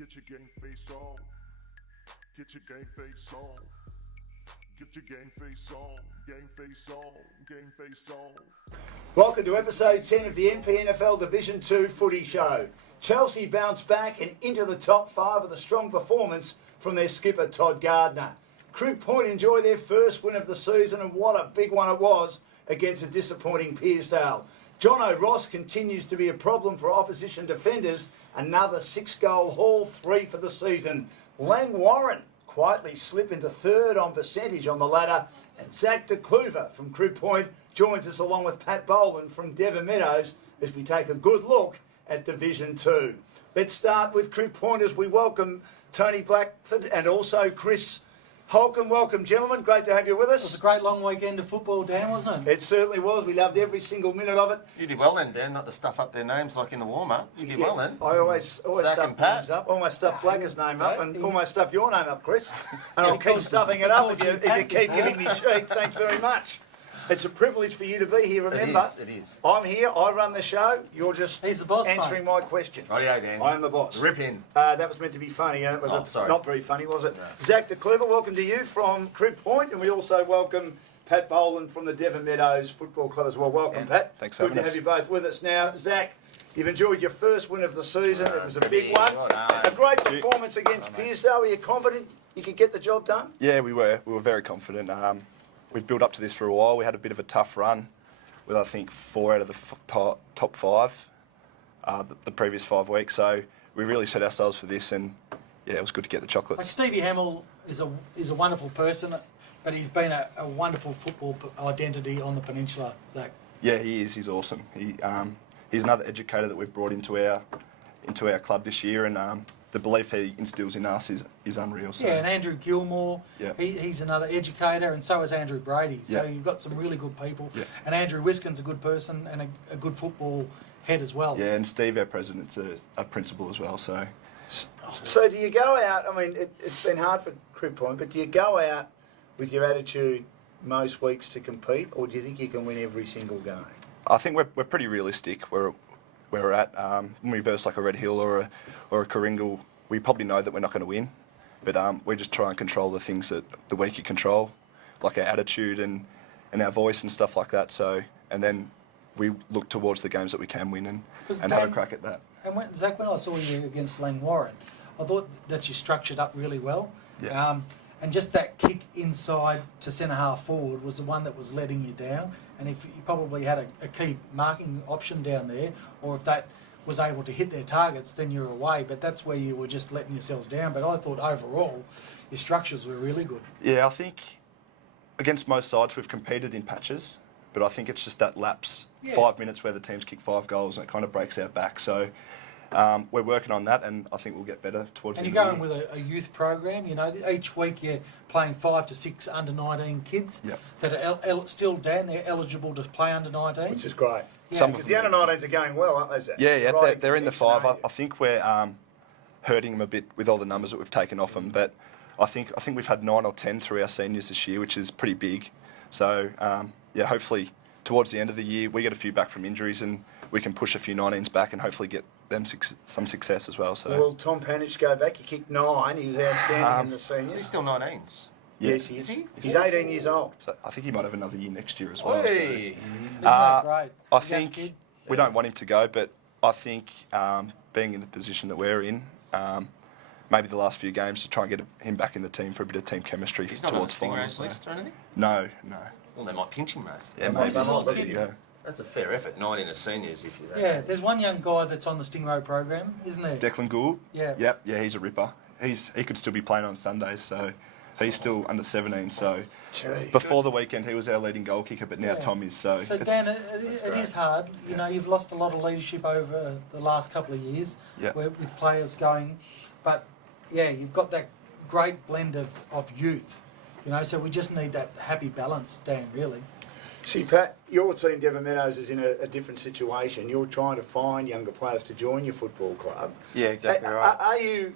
Get your game face on. Get your game face on. Get your game face on. Game face on. Game face on. Welcome to episode 10 of the Mpnfl Division 2 Footy Show. Chelsea bounced back and into the top 5 with a strong performance from their skipper Todd Gardner. Crew Point enjoy their first win of the season, and what a big one it was against a disappointing Pearsdale. Jono Ross continues to be a problem for opposition defenders. Another 6-goal haul, 3 for the season. Lang Warren quietly slip into third on percentage on the ladder, and Zach DeCluver from Crew Point joins us along with Pat Boland from Devon Meadows as we take a good look at Division 2. Let's start with Crew Point as we welcome Tony Blackford and also Chris Holcomb. Welcome, gentlemen. Great to have you with us. It was a great long weekend of football, Dan, wasn't it? It certainly was. We loved every single minute of it. You did well then, Dan, not to stuff up their names like in the warm-up. You did well then. I always Zach stuff and Pat. names up. Almost stuff Blacker's name up and almost stuff your name up, Chris. And I'll keep stuffing it up if you keep giving me cheek. Thanks very much. It's a privilege for you to be here, remember. It is. I'm here, I run the show, you're just He's the boss, answering my questions. Oh, yeah, Dan. I am the boss. Rip in. That was meant to be funny, and it was sorry. not very funny, was it? No. Zach DeClever, welcome to you from Crew Point, and we also welcome Pat Boland from the Devon Meadows Football Club as well. Welcome, Pat. Thanks for Good to having have you both with us. Now, Zach, you've enjoyed your first win of the season. It was a big one. Well done. A great performance against Pearsdale. Were you confident you could get the job done? Yeah, we were. We were very confident. We've built up to this for a while. We had a bit of a tough run with, I think, 4 out of the top 5 the previous 5 weeks. So we really set ourselves for this, and yeah, it was good to get the chocolates. Like Stevie Hamill is a wonderful person, but he's been a wonderful football identity on the peninsula, Zach. Yeah, he is. He's awesome. He's another educator that we've brought into our club this year, and the belief he instills in us is unreal. So. Yeah, and Andrew Gilmore, Yeah. he's another educator, and so is Andrew Brady. So Yeah. you've got some really good people. Yeah. And Andrew Wiskin's a good person and a good football head as well. Yeah, and Steve, our president's a principal as well. So So do you go out, I mean, it's been hard for Crew Point, but do you go out with your attitude most weeks to compete, or do you think you can win every single game? I think we're pretty realistic where we're at. When we verse like a Red Hill or a Coringal, we probably know that we're not going to win, but we just try and control the things that the weak you control, like our attitude and our voice and stuff like that. So, and then we look towards the games that we can win and have a crack at that. And Zach, when I saw you against Lang Warren, I thought that you structured up really well. Yeah. And just that kick inside to centre half forward was the one that was letting you down. And if you probably had a key marking option down there, or if that was able to hit their targets, then you're away. But that's where you were just letting yourselves down. But I thought overall, your structures were really good. Yeah, I think against most sides we've competed in patches, but I think it's just that lapse, 5 minutes where the teams kick 5 goals, and it kind of breaks our back. So we're working on that, and I think we'll get better towards the end of the year. And you're going with a youth program, you know, each week you're playing 5 to 6 under-19 kids that are still, Dan, they're eligible to play under-19. Which is great. Yeah, Because the under-19s are going well, aren't they, Zach? Yeah, Right they're in the 5. contention, I think we're hurting them a bit with all the numbers that we've taken off them, but I think we've had 9 or 10 through our seniors this year, which is pretty big. So, hopefully towards the end of the year we get a few back from injuries and we can push a few 19s back and hopefully get them some success as well. So. Will Tom Panich go back? He kicked 9. He was outstanding in the Is seniors. he still 19s? Yeah. Yes, he is. Is he? He's 18 years old. So I think he might have another year next year as well. Hey. Isn't that great? I Young think kid. we don't want him to go, but I think being in the position that we're in, maybe the last few games to try and get him back in the team for a bit of team chemistry He's not on the towards finals. Stingrays list or anything? No. Well, they might pinch him, mate. Yeah, Who's maybe. the little There kid? you go. That's a fair effort, 9 in the seniors if you're that. Yeah, there's one young guy that's on the Stingray program, isn't there? Declan Gould. Yeah. Yep. Yeah, he's a ripper. He could still be playing on Sundays, so he's still under 17. So Gee. before the weekend, he was our leading goal kicker, but now Yeah. Tom is. So, So it's- Dan, it is hard. You know, you've lost a lot of leadership over the last couple of years Yeah. with players going, but yeah, you've got that great blend of youth. You know, so we just need that happy balance, Dan. Really. See, Pat, your team, Devon Meadows, is in a different situation. You're trying to find younger players to join your football club. Yeah, exactly right. Are you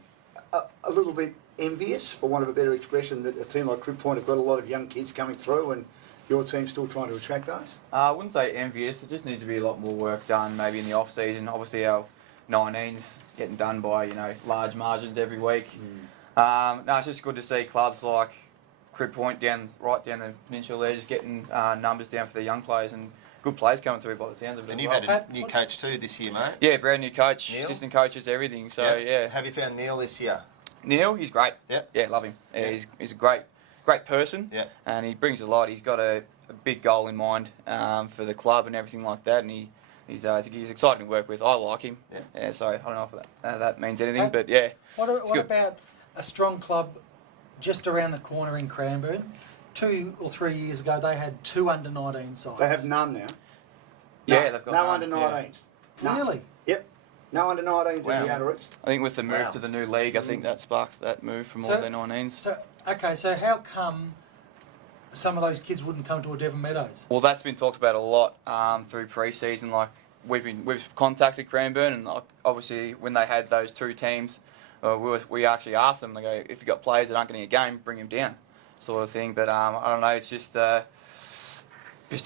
a little bit envious, for want of a better expression, that a team like Crew Point have got a lot of young kids coming through and your team's still trying to attract those? I wouldn't say envious. There just needs to be a lot more work done, maybe in the off season. Obviously, our 19s getting done by, large margins every week. No, it's just good to see clubs like Crib Point right down the peninsula there, just getting numbers down for the young players and good players coming through by the sounds of it. And as you've well. had a new coach too this year, mate. Yeah, brand new coach, Neil? assistant coaches, everything. So yeah. Have you found Neil this year? Neil, he's great. Yeah, love him. Yeah, he's a great person. Yeah. And he brings a lot. He's got a big goal in mind for the club and everything like that. And he's exciting to work with. I like him. Yeah. So I don't know if that means anything, but yeah. What about a strong club just around the corner in Cranbourne? 2 or 3 years ago, they had 2 under-19 sides. They have none now. Yeah, they've got no none, under-19s. None. Really? Yep. No under-19s in the Underwoods. I think with the move to the new league, I think that sparked that move from all their 19s. So how come some of those kids wouldn't come to a Devon Meadows? Well, that's been talked about a lot through pre-season. Like we've contacted Cranbourne, and obviously when they had those 2 teams, we actually asked them. They go, if you got players that aren't getting a game, bring them down, sort of thing. But I don't know. It's just a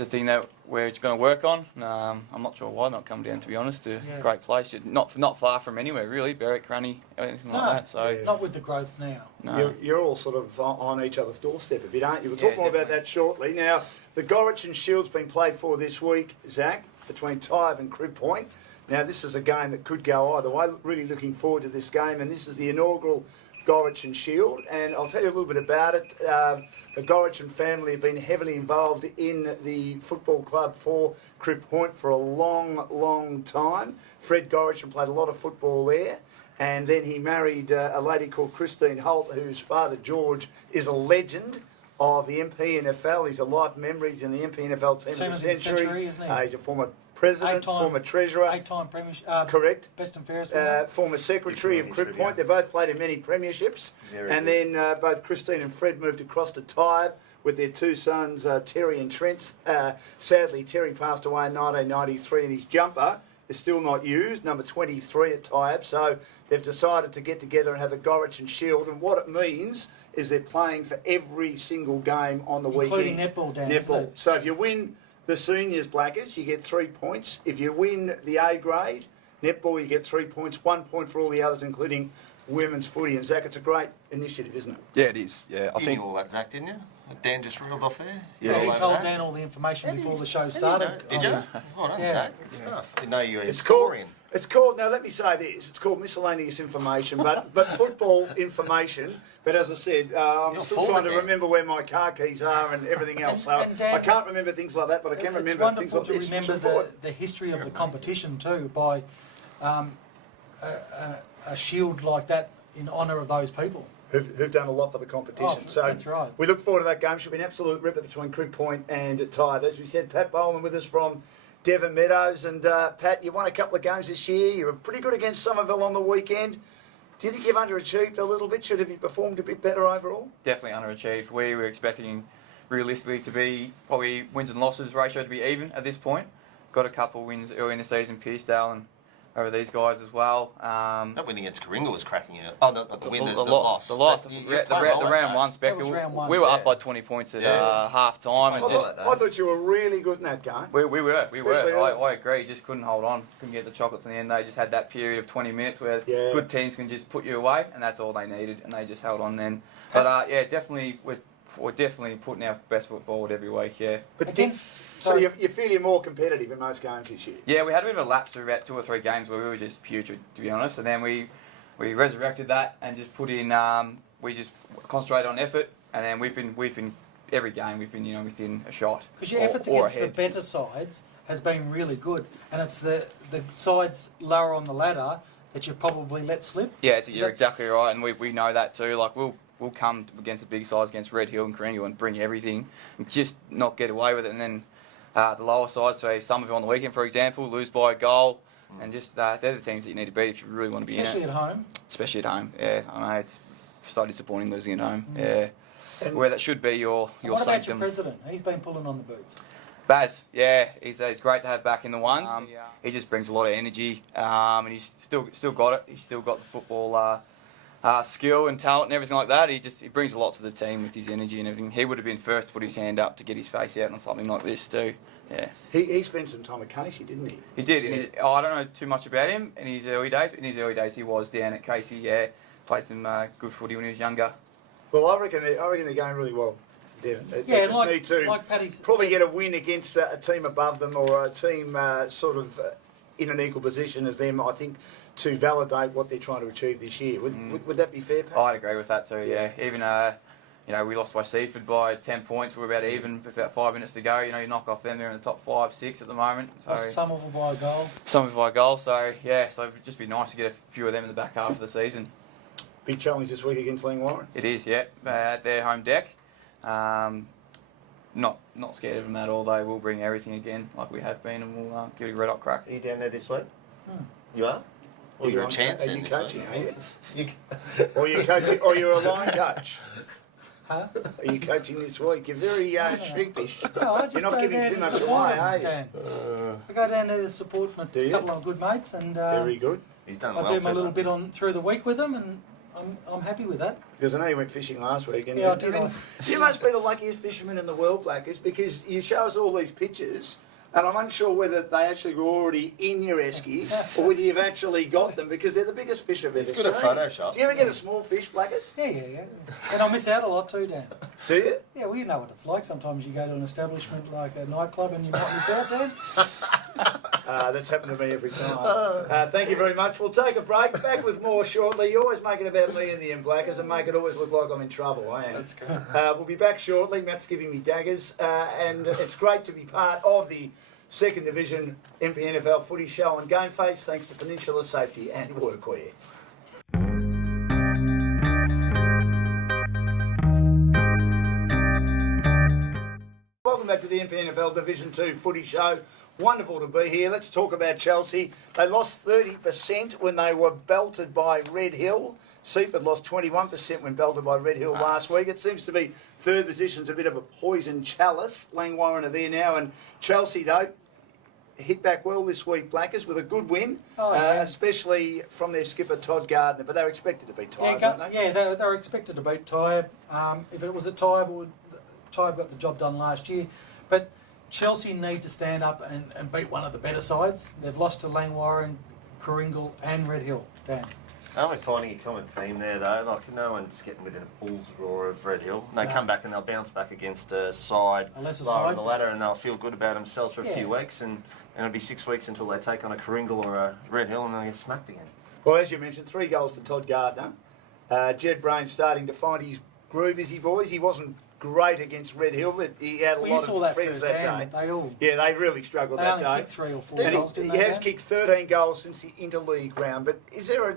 thing that we're going to work on. I'm not sure why not come down, to be honest. To a great place, not far from anywhere really. Berwick, Crunny, anything like that. So not with the growth now. No. You're all sort of on each other's doorstep a bit, aren't you? We'll talk more about that shortly. Now, the Gorwich and Shield's been played for this week, Zach, between Tybe and Crib Point. Now, this is a game that could go either way. Really looking forward to this game, and this is the inaugural Gorwich and Shield, and I'll tell you a little bit about it. The Gorwich and family have been heavily involved in the football club for Crib Point for a long time. Fred Gorwich played a lot of football there, and then he married a lady called Christine Holt, whose father George is a legend of the Mpnfl. He's a life memory. He's in the Mpnfl team of the century. Isn't he? He's a former president, former treasurer. 8-time premiership. Correct. Best and fairest. Former secretary of Crib Point. They both played in many premierships. Then both Christine and Fred moved across to Tybe with their 2 sons, Terry and Trent. Sadly, Terry passed away in 1993, and his jumper is still not used, number 23 at Tybe. So they've decided to get together and have the Gorwich and Shield. And what it means is they're playing for every single game on the weekend. Including netball, Dan. Netball. So if you win the seniors blackers, you get 3 points. If you win the A grade netball, you get 3 points. 1 point for all the others, including women's footy. And Zach, it's a great initiative, isn't it? Yeah, it is. Yeah, I You think knew all that, Zach, didn't you? Dan just reeled off there. Yeah, he told Dan all the information before the show started. Did you? Well done, Zach. Good stuff. Didn't know you were a It's historian. called, now let me say this, it's called miscellaneous information, but football information. But as I said, I'm still trying to remember where my car keys are and everything else. So Dan, I can't remember things like that, but I can remember things like this. It's wonderful to remember the history of the competition too by a shield like that in honour of those people. Who've done a lot for the competition. So that's right. We look forward to that game. Should be an absolute ripper between Crib Point and Tybe. As we said, Pat Boland with us from Devon Meadows. And Pat, you won a couple of games this year. You were pretty good against Somerville on the weekend. Do you think you've underachieved a little bit? Should have you performed a bit better overall? Definitely underachieved. We were expecting realistically to be probably wins and losses ratio to be even at this point. Got a couple wins early in the season, Pearcedale and over these guys as well. That win against Coringa was cracking it. Oh, the loss. The round one spectacle. We were up by 20 points at half time. I thought you were really good in that game. We were. I agree. Just couldn't hold on. Couldn't get the chocolates in the end. They just had that period of 20 minutes where good teams can just put you away, and that's all they needed, and they just held on then. But definitely we're definitely putting our best foot forward every week, But so you feel you're more competitive in most games this year? Yeah, we had a bit of a lapse through about 2 or 3 games where we were just putrid, to be honest, and then we resurrected that and just put in, we just concentrated on effort, and then we've been every game we've been within a shot. Because your efforts against the better sides has been really good, and it's the sides lower on the ladder that you've probably let slip. Yeah, you're exactly right, and we know that too. Like we'll come against the big sides, against Red Hill and Coringa, and bring everything, and just not get away with it. And then the lower sides, so Somerville on the weekend, for example, lose by a goal, and just they're the teams that you need to beat if you really want to be in it. Especially at home. Especially at home, yeah. I know it's so disappointing losing at home. Yeah, where that should be your sanctum. What about your president? He's been pulling on the boots. Baz, yeah, he's great to have back in the ones. He just brings a lot of energy, and he's still got it. He's still got the football skill and talent and everything like that. He brings a lot to the team with his energy and everything. He would have been first to put his hand up to get his face out on something like this too. Yeah. He spent some time at Casey, didn't he? He did. I don't know too much about him in his early days. In his early days, he was down at Casey. Yeah, played some good footy when he was younger. Well, I reckon they're going really well, Devon. They Yeah, just need to like Paddy probably said- get a win against a team above them or a team sort of in an equal position as them, I think, to validate what they're trying to achieve this year. Would that be fair, Pat? I'd agree with that too. Yeah. Even we lost by Seaford by 10 points. We're about even with about 5 minutes to go. You knock off them. They're in the top 5, 6 at the moment. So Lost some of them by a goal. some of by goal. So yeah, so it'd just be nice to get a few of them in the back half of the season. Big challenge this week against Langwarrin. It is, yeah, at their home deck. Not scared of them at all. They will bring everything again, like we have been, and we'll give it a red hot crack. Are you down there this week? Hmm. You are? Or you're a on- chance Are then you this coaching, week? are you? Or you're coaching, or you're a line coach? Huh? Are you coaching this week? You're very sheepish. No, I just You're not go giving down too to much support away, are them, you? Dan. I go down there to support my Do you? couple of good mates, and Very good. He's done I well do my too, little mate. bit on through the week with them, and I'm happy with that. Because I know you went fishing last week, and Yeah, I did. you must be the luckiest fisherman in the world, Blackers, because you show us all these pictures, and I'm unsure whether they actually were already in your esky or whether you've actually got them, because they're the biggest fish I've ever He's seen. good at Photoshop. Do you ever get a small fish, Blackers? Yeah. And I miss out a lot too, Dan. Do you? Yeah, well, you know what it's like. Sometimes you go to an establishment like a nightclub and you might miss out, Dan. That's happened to me every time. Thank you very much. We'll take a break. Back with more shortly. You always make it about me and the Blackers and make it always look like I'm in trouble. I am. That's good. We'll be back shortly. Matt's giving me daggers. And it's great to be part of the Second Division Mpnfl Footy Show on Gameface. Thanks to Peninsula Safety and Workwear. Welcome back to the Mpnfl Division 2 Footy Show. Wonderful to be here. Let's talk about Chelsea. They lost 30% when they were belted by Red Hill. Seaford lost 21% when belted by Red Hill last week. It seems to be third position's a bit of a poison chalice. Langwarrin are there now, and Chelsea, though, hit back well this week, Blackers, with a good win, especially from their skipper, Todd Gardner. But they were expected to be tired, weren't they? Yeah, they were expected to beat Tyre. If it was a Tyre, Tyre got the job done last year. But Chelsea need to stand up and beat one of the better sides. They've lost to Langwarrin, Coringal and Red Hill. Dan. Aren't we finding a common theme there, though? Like, no one's getting within a bull's roar of Red Hill. And they come back and they'll bounce back against a side A lesser lower side. on the ladder, and they'll feel good about themselves for a Yeah. few weeks, and it'll be 6 weeks until they take on a Coringal or a Red Hill, and they'll get smacked again. Well, as you mentioned, 3 goals for Todd Gardner. Jed Brain starting to find his groove, is he, boys? He wasn't great against Red Hill, but he had a Well, you lot saw of that friends that firsthand. day. They They really struggled that only day. kicked 3 or 4 And goals, he didn't they? has Dan? kicked 13 goals since the interleague round. But is there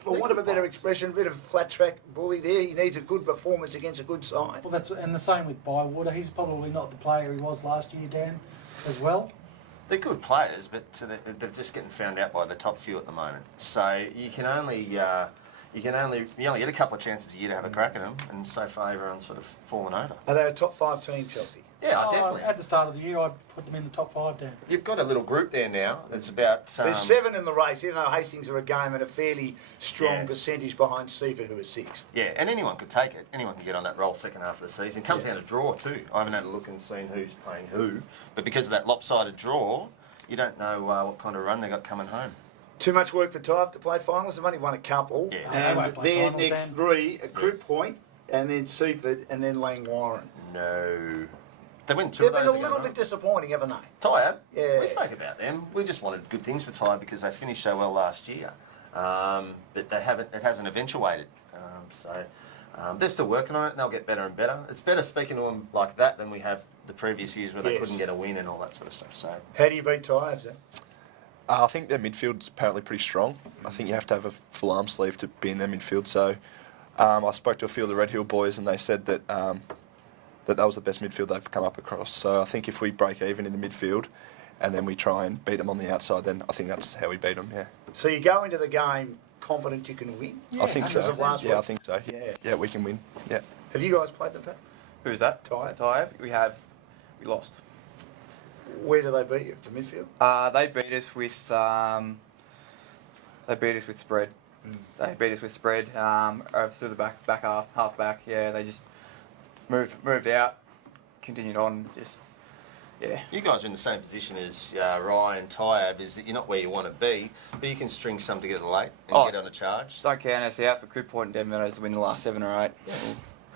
for want of a better expression, a bit of flat track bully there? He needs a good performance against a good side. Well, and the same with Bywater. He's probably not the player he was last year, Dan, as well. They're good players, but they're just getting found out by the top few at the moment. So you can only get a couple of chances a year to have a crack at them, and so far everyone's sort of fallen over. Are they a top 5 team, Chelsea? Yeah, definitely. At the start of the year, I put them in the top 5, Dan. You've got a little group there now that's about... There's 7 in the race, even though Hastings are a game and a fairly strong Yeah. percentage behind Seaford, who is 6th. Yeah, and anyone could take it. Anyone can get on that roll second half of the season. It comes down to draw too. I haven't had a look and seen who's playing who, but because of that lopsided draw, you don't know what kind of run they got coming home. Too much work for Type to play finals. They've only won a couple. Yeah. They And won't play their finals, next Dan. 3 are Croup Point, and then Seaford, and then Langwarrin. No. They win 2 They've of been those a little again, bit disappointing, haven't they? Tyre, Yeah. we spoke about them. We just wanted good things for Tyre because they finished so well last year. But they haven't. It hasn't eventuated. They're still working on it, and they'll get better and better. It's better speaking to them like that than we have the previous years where they Yes. couldn't get a win and all that sort of stuff. So How do you beat Tyres, then? I think their midfield's apparently pretty strong. I think you have to have a full arm sleeve to be in their midfield. So I spoke to a few of the Red Hill boys, and they said that that was the best midfield they've come up across. So I think if we break even in the midfield and then we try and beat them on the outside, then I think that's how we beat them, yeah. So you go into the game confident you can win? I think so. Because of last Yeah, week. I think so. Yeah. Yeah, we can win. Yeah. Have you guys played them, Pat? Who's that? Tyre. We lost. Where do they beat you? The midfield? They beat us with spread. They beat us with spread over through the back half back. Yeah, they just moved out, continued on. Just yeah. You guys are in the same position as Ryan Tyab, is that you're not where you want to be, but you can string some together late and get on a charge. Don't count us out for Crib Point and Devon Meadows to win the last 7 or 8. Yeah.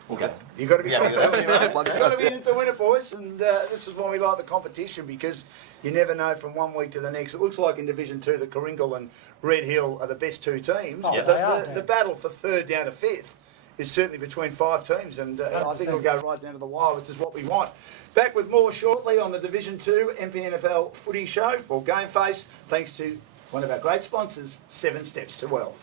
Okay. You've got to be Yeah, confident, yeah. you've got to be in it to win it, boys. And this is why we like the competition, because you never know from one week to the next. It looks like in Division 2 that Coringal and Red Hill are the best two teams. Oh, But they are, the battle for third down to fifth is certainly between 5 teams, and I think it'll go right down to the wire, which is what we want. Back with more shortly on the Division 2 Mpnfl Footy Show for Gameface, thanks to one of our great sponsors, 7 Steps to Wealth.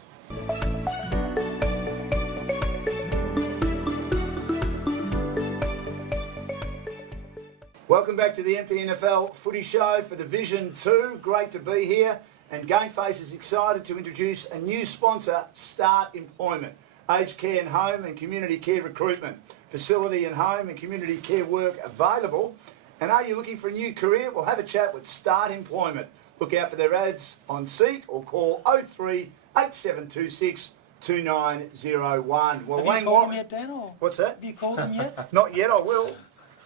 Welcome back to the Mpnfl Footy Show for Division 2. Great to be here. And Gameface is excited to introduce a new sponsor, Start Employment. Aged care and home and community care recruitment. Facility and home and community care work available. And are you looking for a new career? Well, have a chat with Start Employment. Look out for their ads on Seek or call 03 8726 2901. Well, Have you called them yet, Dan? Or What's that? have you called them yet? Not yet, I will.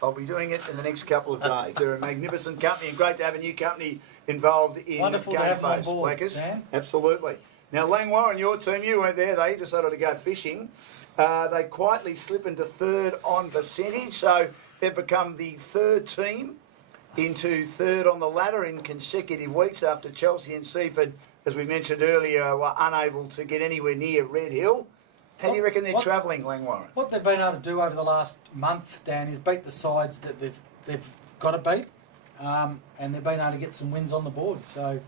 I'll be doing it in the next couple of days. They're a magnificent company and great to have a new company involved in Wonderful to have them on Gameface, board, Blackers. Dan. Absolutely. Now, Langwarren, your team, you weren't there. They decided to go fishing. They quietly slip into third on percentage, so they've become the third team into third on the ladder in consecutive weeks after Chelsea and Seaford, as we mentioned earlier, were unable to get anywhere near Red Hill. How do you reckon they're travelling, Langwarren? What they've been able to do over the last month, Dan, is beat the sides that they've got to beat, and they've been able to get some wins on the board. So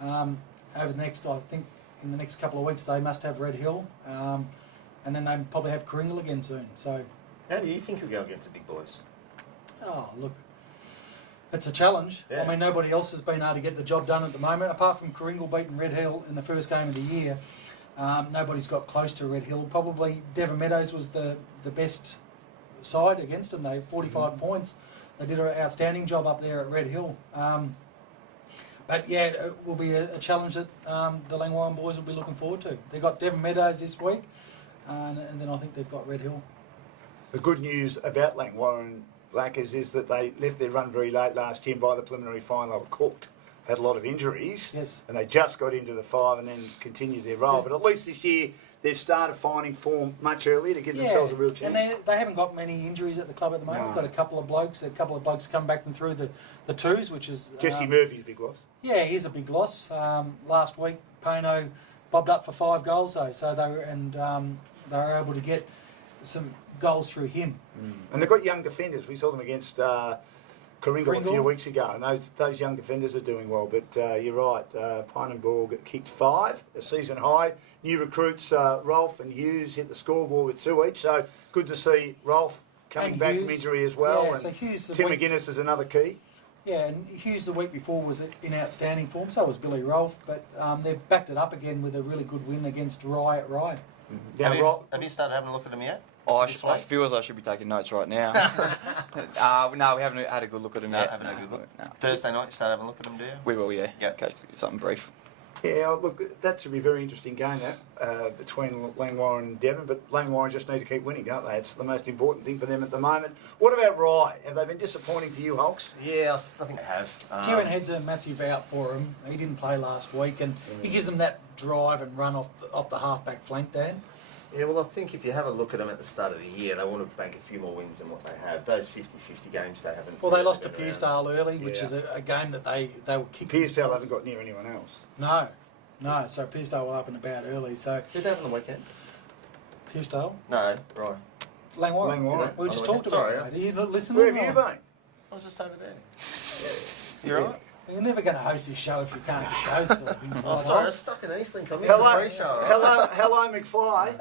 over the next, I think, in the next couple of weeks, they must have Red Hill, and then they probably have Coringal again soon. So, How do you think we go against the big boys? oh look, it's a challenge. Yeah. I mean, nobody else has been able to get the job done at the moment, apart from Coringal beating Red Hill in the first game of the year. Nobody's got close to Red Hill. Probably Devon Meadows was the best side against them. They 45 points. They did an outstanding job up there at Red Hill. But yeah, it will be a challenge that the Langwarren boys will be looking forward to. They've got Devon Meadows this week, and then I think they've got Red Hill. The good news about Langwarren Blackers is that they left their run very late last year, and by the preliminary final they were cooked. Had a lot of injuries, Yes. and they just got into the 5 and then continued their role. Yes. But at least this year they've started finding form much earlier to give themselves a real chance. And they haven't got many injuries at the club at the moment. No. We've got a couple of blokes come back and through the twos, which is... Jesse Murphy's a big loss. Yeah, he's a big loss. Last week, Pano bobbed up for 5 goals though, so they were able to get some goals through him. And they've got young defenders. We saw them against Coringal a few Coringal. weeks ago, and those young defenders are doing well. But you're right, Pinenborg kicked 5, a season high. New recruits, Rolf and Hughes, hit the scoreboard with 2 each. So good to see Rolf coming And back Hughes. from injury as well. Yeah, and so Hughes the Tim week- McGuinness is another key. Yeah, and Hughes the week before was in outstanding form, so was Billy Rolfe, but they've backed it up again with a really good win against Rye at Rye. Now, Have you started having a look at them yet? Oh, I This week? feel as I should be taking notes right now. No, we haven't had a good look at them No, yet. haven't had a good look. No. Thursday night, you start having a look at them, do you? We will, yeah. Yep. Okay, something brief. Yeah, look, that should be a very interesting game, that, between Langwarren and Devon, but Langwarren just need to keep winning, don't they? It's the most important thing for them at the moment. What about Rye? Have they been disappointing for you, Hulks? Yeah, I think they have. Kieran Head's a massive out for him. He didn't play last week, and he gives them that drive and run off the half-back flank, Dan. Yeah, well, I think if you have a look at them at the start of the year, they want to bank a few more wins than what they have. Those 50-50 games they haven't... Well, they lost to been around. Pearsdale early, which Yeah. is a game that they were kicking. Pearsdale haven't got near anyone else. No, so Pearsdale were up and about early, so Who'd they have on the weekend? Pearsdale, No, right. Langwarren. Langwarren. We just On the talked weekend. about Sorry, it. Mate. Are you not listening? Where have or- you been? I was just over there. You all right? You're never going to host this show if you can't get close to it. Oh, sorry, I was stuck in Eastlink. I missed Hello, the pre-show. Right? hello, McFly.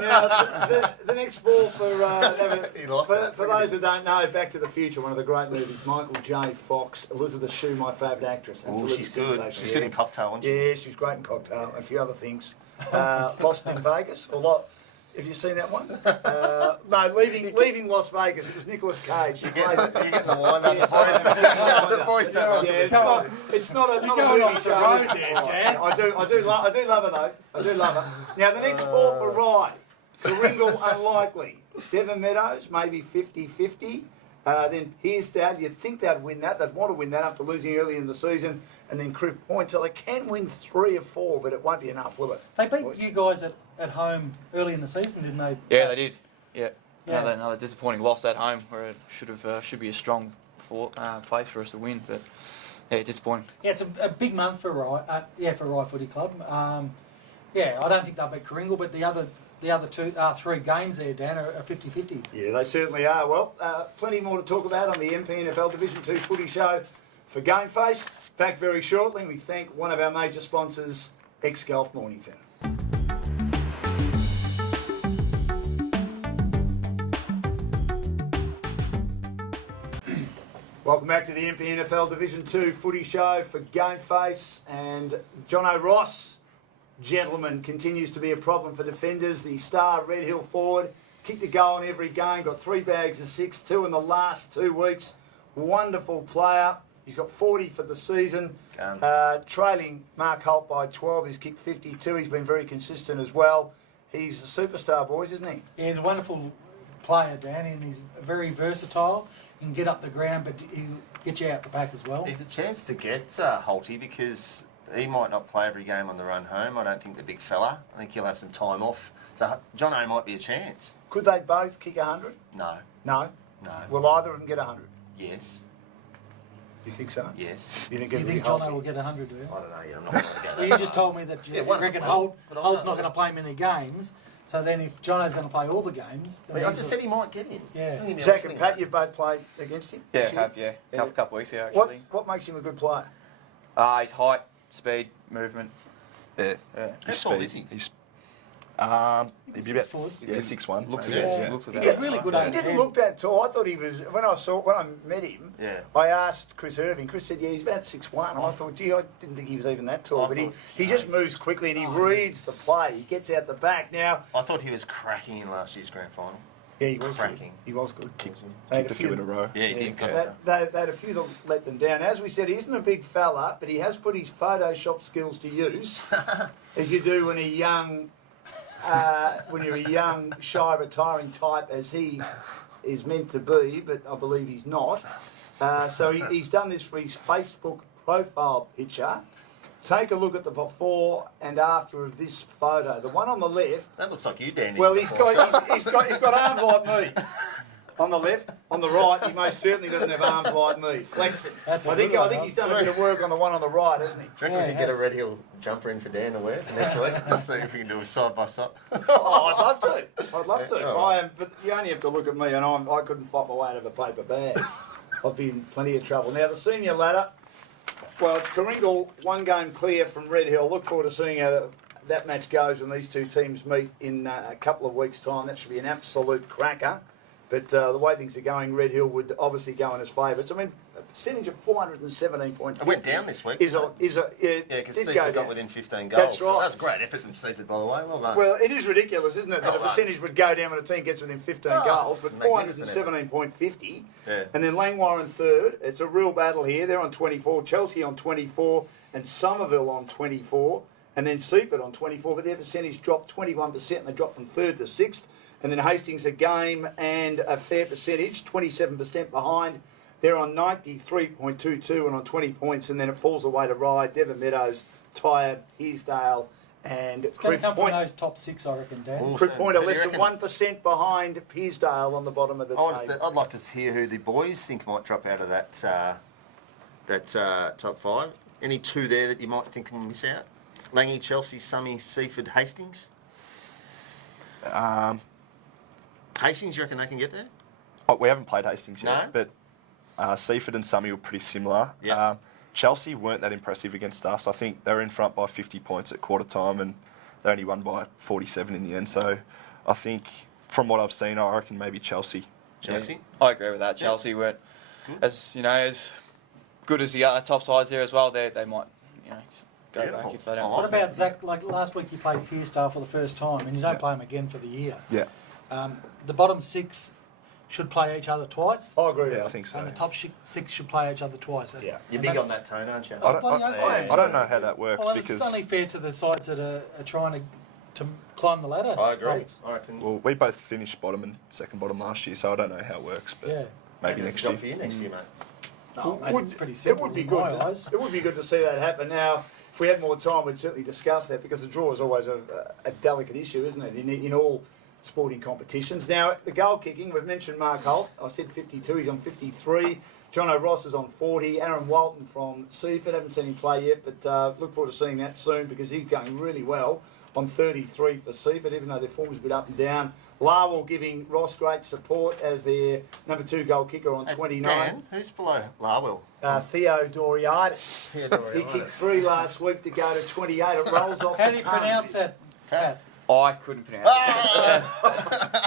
Now, the next ball for those who don't know, Back to the Future, one of the great movies, Michael J. Fox, Elizabeth Shue, my favourite actress. Oh, Absolutely she's good. sensational. She's good in Cocktail, isn't she? Yeah, she's great in Cocktail and a few other things. Lost in Vegas, or Have you seen that one? No, leaving Las Vegas. It was Nicolas Cage. You're getting the wine up the voice. Yeah, it's not a movie show. I do love it though. I do love it. Now the next four for Rye. Karingal unlikely. Devon Meadows maybe 50-50. Then Hirsdale, you'd think they'd win that. They'd want to win that after losing early in the season. And then Crib Point. So they can win 3 or 4, but it won't be enough, will it? They beat you guys at home early in the season, didn't they? Yeah, they did. Yeah. Another disappointing loss at home where it should be a strong place for us to win, but yeah, disappointing. Yeah, it's a big month for Rye. For Rye Footy Club. I don't think they'll beat Karingal, but the other 3 games there, Dan, are 50-50s. Yeah, they certainly are. Well, plenty more to talk about on the Mpnfl Division 2 Footy Show for Gameface. Back very shortly. We thank one of our major sponsors, Ex-Golf Mornington. Welcome back to the Mpnfl Division 2 Footy Show for Gameface. And Jono Ross, gentleman, continues to be a problem for defenders. The star Red Hill forward, kicked a goal in every game, got 3 bags of 6, 2 in the last 2 weeks. Wonderful player. He's got 40 for the season. Trailing Mark Holt by 12. He's kicked 52. He's been very consistent as well. He's a superstar, boys, isn't he? Yeah, he's a wonderful player, Dan, and he's very versatile. He can get up the ground, but he'll get you out the back as well. There's a chance to get Holty because he might not play every game on the run home. I don't think the big fella. I think he'll have some time off. So Jono might be a chance. Could they both kick 100? No. No? No. Will either of them get 100? Yes. You think so? Yes. You think Jono will get 100, do you? I don't know. Yeah, I'm not going to go Well, you just told me that you reckon Holt's not going to play many games. So then if Jono's going to play all the games... I just said he might get in. Yeah. Zach and Pat, you've both played against him? Yeah, have, yeah. A couple of weeks ago, actually. What makes him a good player? His height, speed, movement. Yeah. How tall is he? He's he'd be about 6'1". Looks He He's really good He didn't look that tall. I thought he was... When I met him, I asked Chris Irving. Chris said, yeah, he's about 6'1". I thought, gee, I didn't think he was even that tall. But he just moves quickly and he reads the play. He gets out the back. Now... I thought he was cracking in last year's grand final. Yeah, he was cracking. Good. He was good. Kicked a few in a row. Yeah, he did go. They had a few that let them down. As we said, he isn't a big fella, but he has put his Photoshop skills to use, as you do when a young... when you're a young, shy, retiring type, as he is meant to be, but I believe he's not. So he's done this for his Facebook profile picture. Take a look at the before and after of this photo. The one on the left. That looks like you, Danny. Well, he's got arms like me. On the left, on the right, he most certainly doesn't have arms like me. Flexing. I think he's done a bit of work on the one on the right, hasn't he? Do you reckon we can get a Red Hill jumper in for Dan to wear for next week? Let's see if we can do a side by side. Oh, I'd love to. I'd love to. Oh. But you only have to look at me, and I couldn't fight my way out of a paper bag. I've been in plenty of trouble. Now, the senior ladder, well, it's Karingal, 1 game clear from Red Hill. Look forward to seeing how that match goes when these two teams meet in a couple of weeks' time. That should be an absolute cracker. But the way things are going, Red Hill would obviously go in his favourites. I mean, a percentage of 417.50. It went down this week. Yeah, because Seaford got within 15 goals. That's right. That was great effort from Seaford, by the way. Well done. Well, it is ridiculous, isn't it, that a percentage would go down when a team gets within 15 goals, but 417.50. Yeah. And then Langwarrin third. It's a real battle here. They're on 24, Chelsea on 24, and Somerville on 24, and then Seaford on 24, but their percentage dropped 21%, and they dropped from 3rd to 6th. And then Hastings a game and a fair percentage, 27% behind. They're on 93.22 and on 20 points, and then it falls away to Rye, Devon Meadows, Tyre, Hirsdale, and It's going to come Point. from those top 6, I reckon, Dan. Crib Point are less than 1% behind Hirsdale on the bottom of the table. I'd like to hear who the boys think might drop out of that top 5. Any 2 there that you might think will miss out? Langy, Chelsea, Summy, Seaford, Hastings? Hastings, you reckon they can get there? Oh, we haven't played Hastings yet, No? but Seaford and Summy were pretty similar. Yeah. Chelsea weren't that impressive against us. I think they were in front by 50 points at quarter time and they only won by 47 in the end. So I think from what I've seen, I reckon maybe Chelsea. Chelsea? Yeah, I agree with that. Chelsea weren't as good as the other top sides there as well. They might go Beautiful. back if they don't. I What like about Zach? Like last week, you played Pearsdale for the first time, and you don't play him again for the year. Yeah, The bottom 6 should play each other twice, I agree with yeah, I that. think so. and the top 6 should play each other twice. Yeah. You're And big that's- on that tone, aren't you? Oh, I don't, bloody I, oath I am. I don't know how that works Well, because it's only fair to the sides that are trying to climb the ladder. I agree. Right. I reckon. well, we both finished bottom and second bottom last year, so I don't know how it works. But Yeah. maybe That's next a job year. for you next year, mate. No, mate, it's pretty It simple would be in good. my eyes. It would be good to see that happen. Now, if we had more time, we'd certainly discuss that because the draw is always a delicate issue, isn't it? In all sporting competitions. Now, the goal kicking, we've mentioned Mark Holt. I said 52. He's on 53. John Ross is on 40. Aaron Walton from Seaford. Haven't seen him play yet, but look forward to seeing that soon because he's going really well on 33 for Seaford, even though their form's a bit up and down. Larwell giving Ross great support as their number 2 goal kicker on 29. Dan, who's below Larwell? Theodoritis. He kicked 3 last week to go to 28. It rolls off How the do you tongue. pronounce that, Pat? I couldn't pronounce it.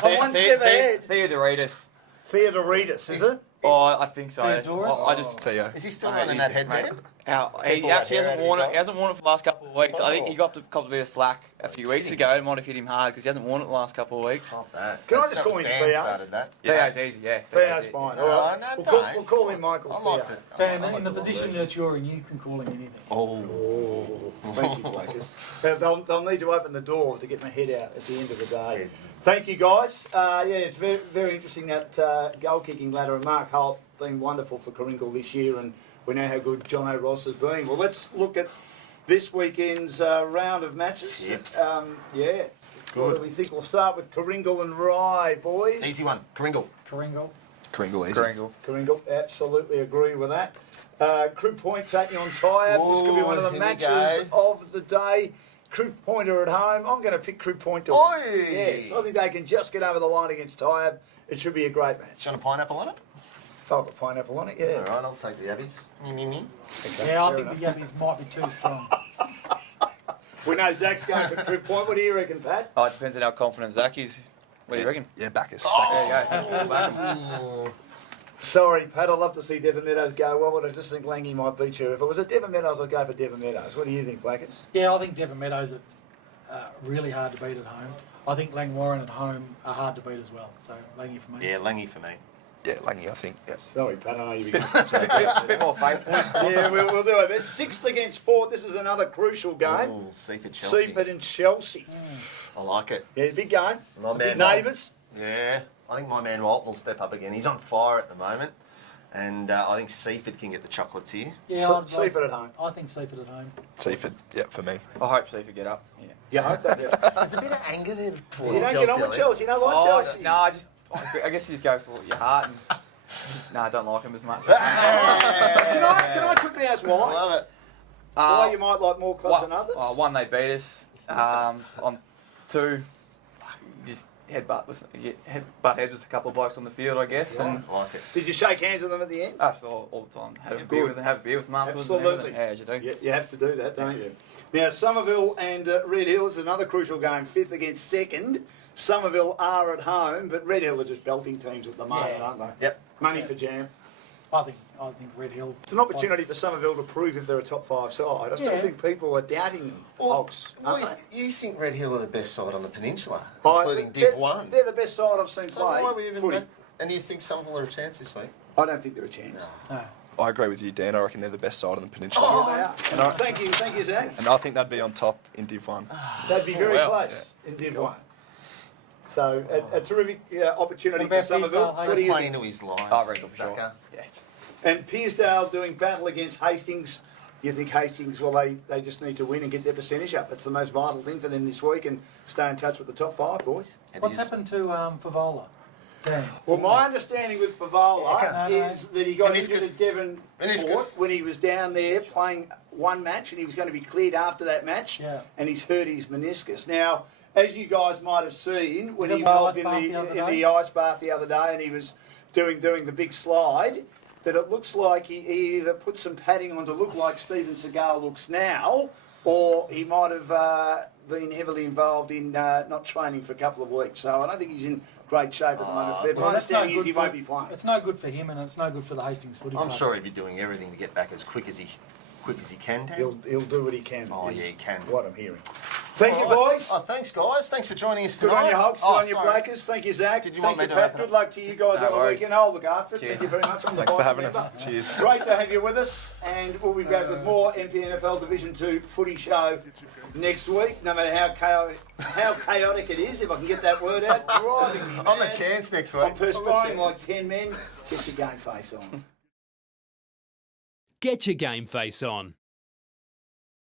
I'm one step ahead. Theodoritis. Theodoritis, is it? Oh, I think so. Theodorus? I just. Theo. Is he still Mate, running he's- that headband? He Keep all actually that hair hasn't out of worn his it. He hasn't worn it for the last couple of weeks. I think he got a couple of bit of slack a few weeks ago. It might have hit him hard because he hasn't worn it the last couple of weeks. Not that. Can I That's- just that call was him Dan Theo? started that. Theo's easy, yeah. Theo's easy. fine. No, All right. no, we'll, don't. we'll call him Michael I Theo. like it. Dan, I like in the the position version. that you're in, you can call him anything. Oh, thank you, Blakers. They'll need to open the door to get my head out at the end of the day. Thank you, guys. Yeah, it's very, very interesting that goal kicking ladder, and Mark Holt been wonderful for Coringle this year, and we know how good John O'Ross has been. Well, let's look at this weekend's round of matches. Tips. Yeah. What do we think? We'll start with Coringle and Rye, boys. Easy one. Kringle. Kringle. Kringle easy. Coringle, absolutely agree with that. Crew Point taking on Tyre. This could be one of the Ooh, here we matches of the day. Crew Point are at home. I'm going to pick Crew Point to Oi! win. Yes, I think they can just get over the line against Tyre. It should be a great match. Do you want a pineapple on it? Oh, the pineapple on it, yeah. All right, I'll take the Abbeys. Me. Okay, Yeah, I fair think enough. the Yabbies might be too strong. We know Zach's going for Crew Point. What do you reckon, Pat? Oh, it depends on how confident Zach is. What do you reckon? Yeah, Bacchus. There you go. Oh, Sorry, Pat, I'd love to see Devon Meadows go well, but I just think Langy might beat you. If it was at Devon Meadows, I'd go for Devon Meadows. What do you think, Blackers? Yeah, I think Devon Meadows are really hard to beat at home. I think Langwarren at home are hard to beat as well. So, Langy for me. yeah, Langy for me. Yeah, Langy, I think. Yeah. Sorry, Pat, I know you've A bit more faith. Yeah, we'll do our best. 6th against 4th. This is another crucial game. Ooh, Seaford Chelsea. Seaford and Chelsea. I like it. Yeah, big game. My It's a man big Walton. neighbours. Yeah, I think my man Walton will step up again. He's on fire at the moment. And I think Seaford can get the chocolates here. Yeah, I'd like- Seaford at home. I think Seaford at home. Seaford, yeah, for me. I hope Seaford get up. Yeah. Yeah, I hope that. Yeah. There's a bit of anger there towards You don't get on with Chelsea. You don't like Oh, Chelsea. no, I guess you just go for your heart. And, no, I don't like him as much. Can I quickly ask I why? love it. Why you might like more clubs One- than others? One, they beat us. On 2, just headbutt heads with a couple of blokes on the field, I guess. And I like it. Did you shake hands with them at the end? absolutely all the time. Have a Good. beer with them, have a beer with them afterwards. and Absolutely. everything. Yeah, as you do. You have to do that, don't you? Now, Somerville and Red Hill is another crucial game, 5th against 2nd. Somerville are at home, but Red Hill are just belting teams at the moment, Yeah. aren't they? Yep. Money for jam. I think Red Hill. It's an opportunity for Somerville to prove if they're a top 5 side. I still Yeah. think people are doubting them, Hogs, aren't they? You think Red Hill are the best side on the peninsula, Oh, including they're- Div 1? They're the best side I've seen So play. why are we even Footy. And do you think Somerville are a chance this week? I don't think they're a chance. No. I agree with you, Dan. I reckon they're the best side on the peninsula. Oh, they are. And I- Thank you, Zach. And I think they'd be on top in Div 1. They'd be very wow. close in Div 1. So, a terrific opportunity What for about Somerville. Pearsdale, What do He's you playing think? into his life. I reckon for sure. Zucker. Yeah. And Pearsdale doing battle against Hastings. You think Hastings, well, they just need to win and get their percentage up. That's the most vital thing for them this week and stay in touch with the top 5, boys. It What's is. happened to Favola? Dan. Well, my understanding with Favola Okay. is that he got Meniscus. injured at Devon Meniscus. Port when he was down there playing one match, and he was going to be cleared after that match, Yeah. and he's hurt his meniscus. Now, as you guys might have seen, when Was he that involved the in ice bath the other the day? ice bath the other day, and he was doing the big slide, that it looks like he either put some padding on to look like Steven Seagal looks now, or he might have been heavily involved in not training for a couple of weeks. So I don't think he's in great shape at the moment. Fed. My that's no understanding is good he for- won't be playing. It's no good for him, and it's no good for the Hastings Footy I'm Club. sure he'd be doing everything to get back as quick as he quick as he can, Dan. He'll do what he can. Oh, yeah, he can. What I'm hearing. Thank you, All right. boys. Oh, thanks, guys. Thanks for joining us Good tonight. on you, Hogs. Good on you, sorry. Blackers. Thank you, Zach. Did you Thank want you, me to Pat. open Good up? luck to you guys No over the worries. weekend. I'll look after it. Cheers. Thank you very much. On the Thanks for bike having member. us. Cheers. Great to have you with us, and we'll be back with more Mpnfl Division 2 footy show next week, no matter how chaotic it is, if I can get that word out. Driving me I'm a mad. chance next week. I'm perspiring like 10 men. Get your game face on. Get your game face on.